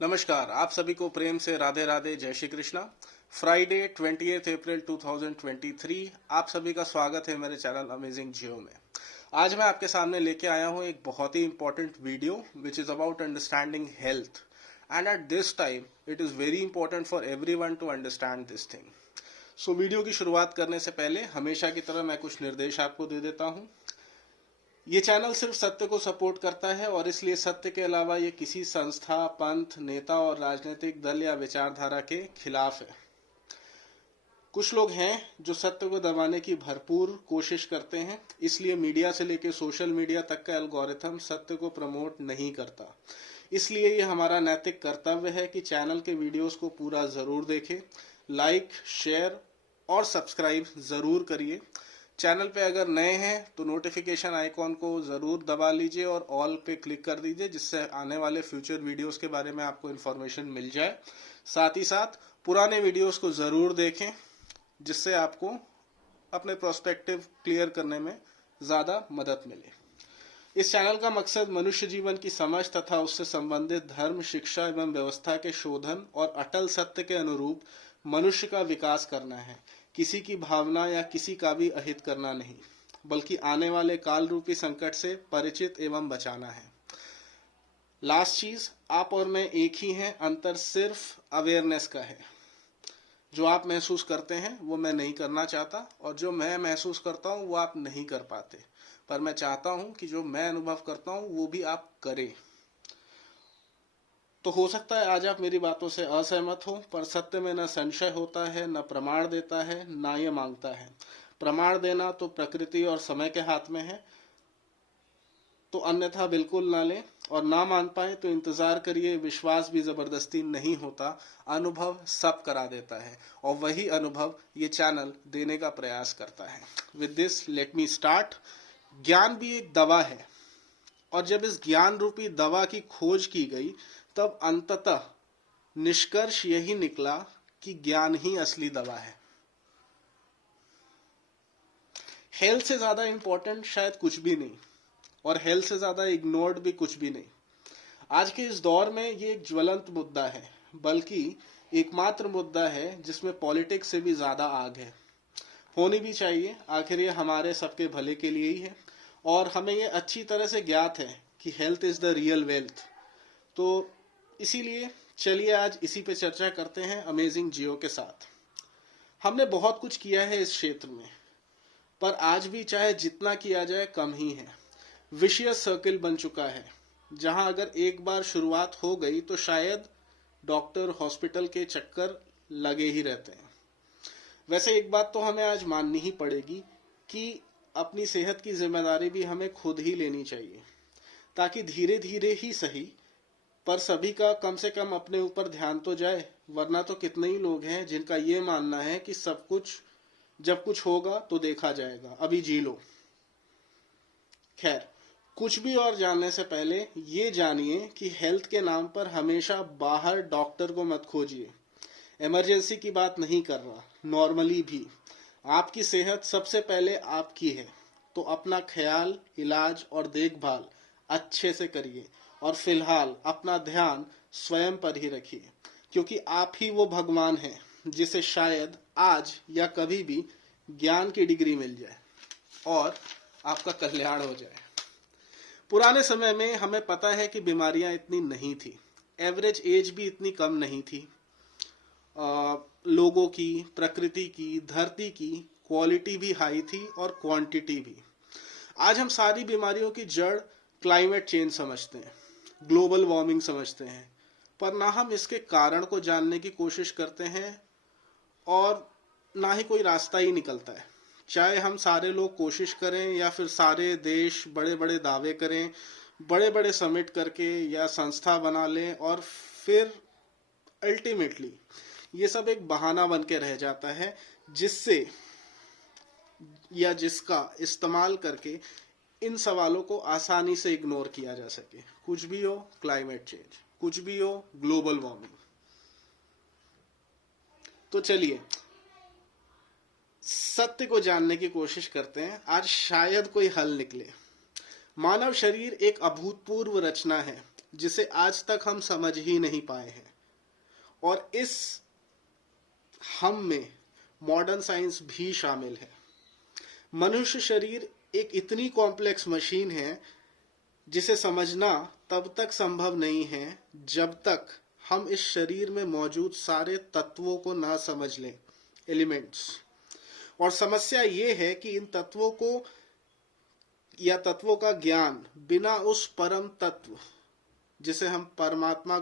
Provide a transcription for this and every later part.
नमस्कार, आप सभी को प्रेम से राधे राधे, जय श्री कृष्णा। फ्राइडे 20 अप्रैल 2023, आप सभी का स्वागत है मेरे चैनल अमेजिंग जियो में। आज मैं आपके सामने लेके आया हूँ एक बहुत ही important video which is about understanding health, and at this time it is very important for everyone to understand this thing. So video की शुरुआत करने से पहले हमेशा की तरह मैं कुछ निर्देश आपको दे देता हूँ। ये चैनल सिर्फ सत्य को सपोर्ट करता है और इसलिए सत्य के अलावा ये किसी संस्था, पंथ, नेता और राजनीतिक दल या विचारधारा के खिलाफ है। कुछ लोग हैं जो सत्य को दबाने की भरपूर कोशिश करते हैं, इसलिए मीडिया से लेकर सोशल मीडिया तक का एल्गोरिथम सत्य को प्रमोट नहीं करता। इसलिए ये हमारा नैतिक कर्तव्य है कि चैनल के वीडियोस को पूरा ज़रूर देखें, लाइक, शेयर और सब्सक्राइब ज़रूर करिए। चैनल पे अगर नए हैं तो नोटिफिकेशन आइकॉन को ज़रूर दबा लीजिए और ऑल पे क्लिक कर दीजिए, जिससे आने वाले फ्यूचर वीडियोस के बारे में आपको इन्फॉर्मेशन मिल जाए। साथ ही साथ पुराने वीडियोस को ज़रूर देखें, जिससे आपको अपने प्रोस्पेक्टिव क्लियर करने में ज़्यादा मदद मिले। इस चैनल का मकसद मनुष्य जीवन की समझ तथा उससे संबंधित धर्म, शिक्षा एवं व्यवस्था के शोधन और अटल सत्य के अनुरूप मनुष्य का विकास करना है। किसी की भावना या किसी का भी अहित करना नहीं, बल्कि आने वाले काल रूपी संकट से परिचित एवं बचाना है। लास्ट चीज, आप और मैं एक ही हैं, अंतर सिर्फ अवेयरनेस का है। जो आप महसूस करते हैं वो मैं नहीं करना चाहता, और जो मैं महसूस करता हूँ वो आप नहीं कर पाते, पर मैं चाहता हूँ कि जो मैं अनुभव करता हूँ वो भी आप करें। तो हो सकता है आज आप मेरी बातों से असहमत हो, पर सत्य में न संशय होता है, न प्रमाण देता है, न ये मांगता है। प्रमाण देना तो प्रकृति और समय के हाथ में है, तो अन्यथा बिल्कुल ना लें, और ना मान पाए तो इंतजार करिए। विश्वास भी जबरदस्ती नहीं होता, अनुभव सब करा देता है, और वही अनुभव ये चैनल देने का प्रयास करता है। With this let me start. ज्ञान भी एक दवा है, और जब इस ज्ञान रूपी दवा की खोज की गई तब अंततः निष्कर्ष यही निकला कि ज्ञान ही असली दवा है। हेल्थ से ज्यादा इंपॉर्टेंट शायद कुछ भी नहीं, और हेल्थ से ज्यादा इग्नोर्ड भी कुछ भी नहीं। आज के इस दौर में ये एक ज्वलंत मुद्दा है, बल्कि एकमात्र मुद्दा है जिसमें पॉलिटिक्स से भी ज्यादा आग है। होनी भी चाहिए, आखिर ये हमारे सबके भले के लिए ही है, और हमें ये अच्छी तरह से ज्ञात है कि health is the real wealth. तो इसीलिए चलिए आज इसी पे चर्चा करते हैं अमेजिंग जियो के साथ। हमने बहुत कुछ किया है इस क्षेत्र में, पर आज भी चाहे जितना किया जाए कम ही है। विशियस सर्किल बन चुका है, जहां अगर एक बार शुरुआत हो गई तो शायद डॉक्टर, हॉस्पिटल के चक्कर लगे ही रहते हैं। वैसे एक बात तो हमें आज माननी ही पड़ेगी कि अपनी सेहत की जिम्मेदारी भी हमें खुद ही लेनी चाहिए, ताकि धीरे धीरे ही सही, पर सभी का कम से कम अपने ऊपर ध्यान तो जाए। वरना तो कितने ही लोग हैं जिनका ये मानना है कि सब कुछ जब कुछ होगा तो देखा जाएगा, अभी जी लो। खैर, कुछ भी और जानने से पहले ये जानिए कि हेल्थ के नाम पर हमेशा बाहर डॉक्टर को मत खोजिए। इमरजेंसी की बात नहीं कर रहा, नॉर्मली भी आपकी सेहत सबसे पहले आपकी है, तो अपना ख्याल, इलाज और देखभाल अच्छे से करिए, और फिलहाल अपना ध्यान स्वयं पर ही रखिए, क्योंकि आप ही वो भगवान हैं जिसे शायद आज या कभी भी ज्ञान की डिग्री मिल जाए और आपका कल्याण हो जाए। पुराने समय में हमें पता है कि बीमारियां इतनी नहीं थी, एवरेज एज भी इतनी कम नहीं थी। लोगों की, प्रकृति की, धरती की क्वालिटी भी हाई थी और क्वांटिटी भी। आज हम सारी बीमारियों की जड़ क्लाइमेट चेंज समझते हैं, ग्लोबल वार्मिंग समझते हैं, पर ना हम इसके कारण को जानने की कोशिश करते हैं, और ना ही कोई रास्ता ही निकलता है। चाहे हम सारे लोग कोशिश करें या फिर सारे देश बड़े बड़े दावे करें, बड़े बड़े समिट करके या संस्था बना लें, और फिर अल्टीमेटली ये सब एक बहाना बन के रह जाता है, जिससे या जिसका इस्तेमाल करके इन सवालों को आसानी से इग्नोर किया जा सके। कुछ भी हो क्लाइमेट चेंज, कुछ भी हो ग्लोबल वार्मिंग। तो चलिए सत्य को जानने की कोशिश करते हैं, आज शायद कोई हल निकले। मानव शरीर एक अभूतपूर्व रचना है, जिसे आज तक हम समझ ही नहीं पाए हैं। और इस हम में मॉडर्न साइंस भी शामिल है। मनुष्य शरीर एक इतनी कॉम्प्लेक्स मशीन है जिसे समझना तब तक संभव नहीं है जब तक हम इस शरीर में मौजूद सारे तत्वों को ना समझ लें, एलिमेंट्स। और समस्या ये है कि इन तत्वों को या तत्वों का ज्ञान बिना उस परम तत्व जिसे हम परमात्मा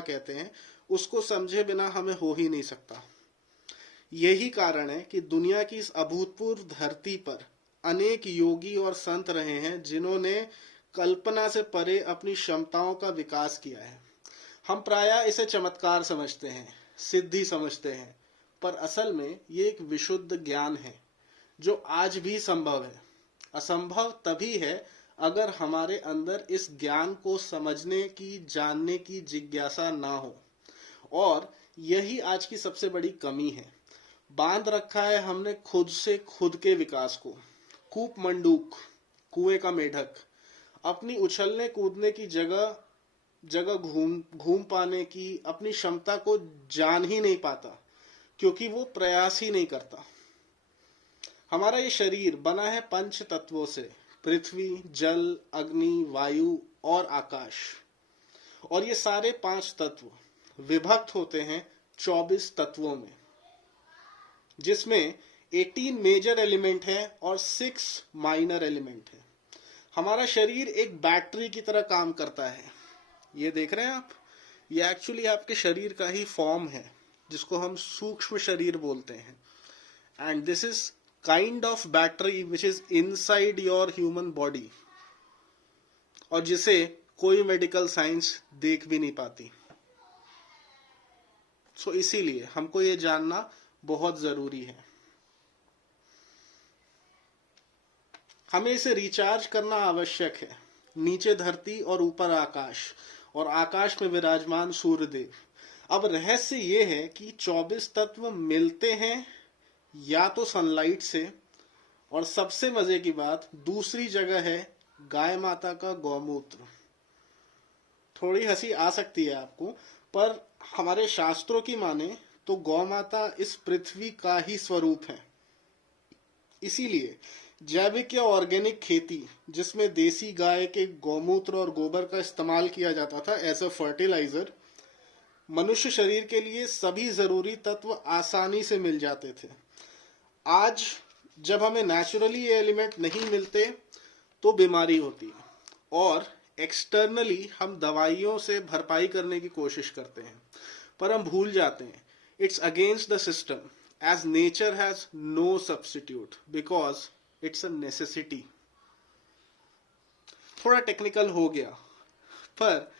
कहते हैं, उसको समझे बिना हमें हो ही नहीं सकता। यही कारण है कि दुनिया की इस अभूतपूर्व धरती पर अनेक योगी और संत रहे हैं जिन्होंने कल्पना से परे अपनी क्षमताओं का विकास किया है। हम प्रायः इसे चमत्कार समझते हैं, सिद्धि समझते हैं, पर असल में ये एक विशुद्ध ज्ञान है जो आज भी संभव है। असंभव तभी है अगर हमारे अंदर इस ज्ञान को समझने की, जानने की जिज्ञासा ना हो। और यही आज की सबसे बड़ी कमी है। बांध रखा है हमने खुद से खुद के विकास को। कूप मंडूक, कुएं का मेढक, अपनी उछलने कूदने की जगह घूम पाने की अपनी क्षमता को जान ही नहीं पाता, क्योंकि वो प्रयास ही नहीं करता। हमारा ये शरीर बना है पंच तत्वों से, पृथ्वी, जल, अग्नि, वायु और आकाश। और ये सारे 5 तत्व विभक्त होते हैं 24 तत्वों में, जिसमें 18 मेजर एलिमेंट है और 6 माइनर एलिमेंट है। हमारा शरीर एक बैटरी की तरह काम करता है। ये देख रहे हैं आप, ये एक्चुअली आपके शरीर का ही फॉर्म है जिसको हम सूक्ष्म शरीर बोलते हैं। And this is kind of battery which is inside your human body, और जिसे कोई मेडिकल साइंस देख भी नहीं पाती। सो इसीलिए हमको ये जानना बहुत जरूरी है। हमें इसे रिचार्ज करना आवश्यक है। नीचे धरती और ऊपर आकाश, और आकाश में विराजमान सूर्यदेव। अब रहस्य ये है कि 24 तत्व मिलते हैं या तो सनलाइट से, और सबसे मजे की बात दूसरी जगह है गाय माता का गौमूत्र। थोड़ी हंसी आ सकती है आपको, पर हमारे शास्त्रों की माने तो गौ माता इस पृथ्वी का ही स्वरूप है। इसीलिए जैविक या ऑर्गेनिक खेती, जिसमें देसी गाय के गौमूत्र और गोबर का इस्तेमाल किया जाता था एज अ फर्टिलाइजर, मनुष्य शरीर के लिए सभी जरूरी तत्व आसानी से मिल जाते थे। आज जब हमें नेचुरली ये एलिमेंट नहीं मिलते तो बीमारी होती है, और एक्सटर्नली हम दवाइयों से भरपाई करने की कोशिश करते हैं, पर हम भूल जाते हैं it's against the system, as nature has no substitute because it's a necessity. थोड़ा टेक्निकल हो गया, पर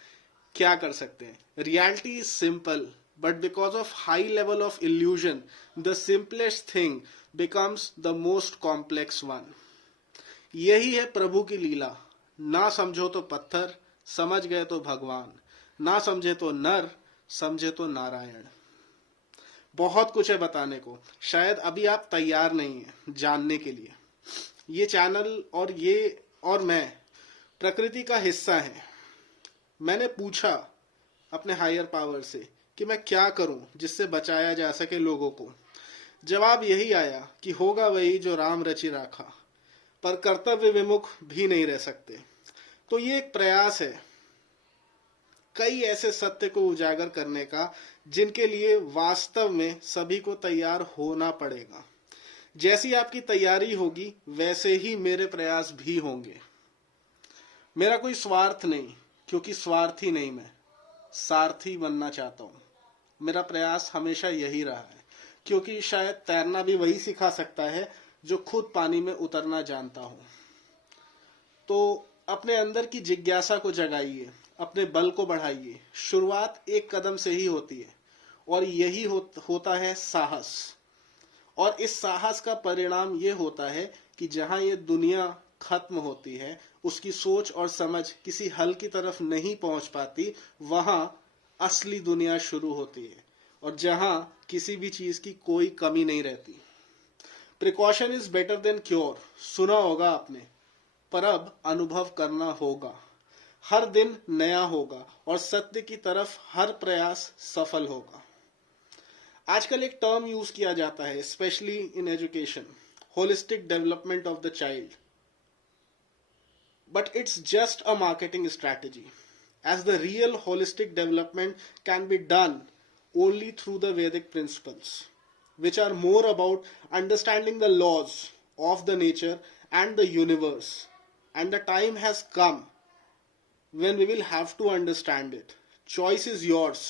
क्या कर सकते हैं। Reality is simple, but because of high level of illusion the simplest thing becomes the most complex one. यही है प्रभु की लीला। ना समझो तो पत्थर, समझ गए तो भगवान, ना समझे तो नर, समझे तो नारायण। बहुत कुछ है बताने को, शायद अभी आप तैयार नहीं हैं जानने के लिए। ये चैनल और मैं प्रकृति का हिस्सा है। मैंने पूछा अपने हायर पावर से कि मैं क्या करूं जिससे बचाया जा सके लोगों को। जवाब यही आया कि होगा वही जो राम रचि राखा, पर कर्तव्य विमुख भी नहीं रह सकते। तो ये एक प्रयास है कई ऐसे सत्य को उजागर करने का जिनके लिए वास्तव में सभी को तैयार होना पड़ेगा। जैसी आपकी तैयारी होगी वैसे ही मेरे प्रयास भी होंगे। मेरा कोई स्वार्थ नहीं, क्योंकि स्वार्थी नहीं मैं, सारथी बनना चाहता हूँ। मेरा प्रयास हमेशा यही रहा है, क्योंकि शायद तैरना भी वही सिखा सकता है जो खुद पानी में उतरना जानता हो। तो अपने अंदर की जिज्ञासा को जगाइए, अपने बल को बढ़ाइए। शुरुआत एक कदम से ही होती है, और यही होता है साहस। और इस साहस का परिणाम ये होता है कि जहां ये दुनिया खत्म होती है, उसकी सोच और समझ किसी हल की तरफ नहीं पहुंच पाती, वहां असली दुनिया शुरू होती है, और जहां किसी भी चीज की कोई कमी नहीं रहती। Precaution is better than cure, सुना होगा आपने, पर अब अनुभव करना होगा। हर दिन नया होगा और सत्य की तरफ हर प्रयास सफल होगा। आजकल एक टर्म यूज किया जाता है specially in education, holistic development of the child, but it's just a marketing strategy, as the real holistic development can be done only through the Vedic principles, which are more about understanding the laws of the nature and the universe. And the time has come when we will have to understand it. Choice is yours.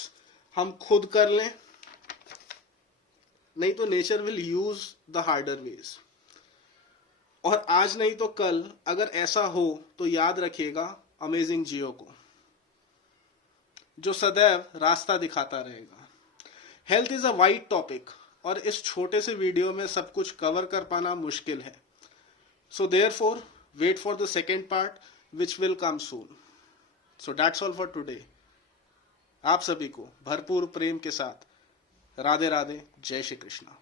हम खुद कर लें, नहीं तो nature will use the harder ways. और आज नहीं तो कल अगर ऐसा हो तो याद रखिएगा अमेजिंग जियो को, जो सदैव रास्ता दिखाता रहेगा। Health is a wide topic और इस छोटे से वीडियो में सब कुछ कवर कर पाना मुश्किल है। So therefore wait for the second part which will come soon. So that's all for today. आप सभी को भरपूर प्रेम के साथ राधे राधे, जय श्री कृष्णा।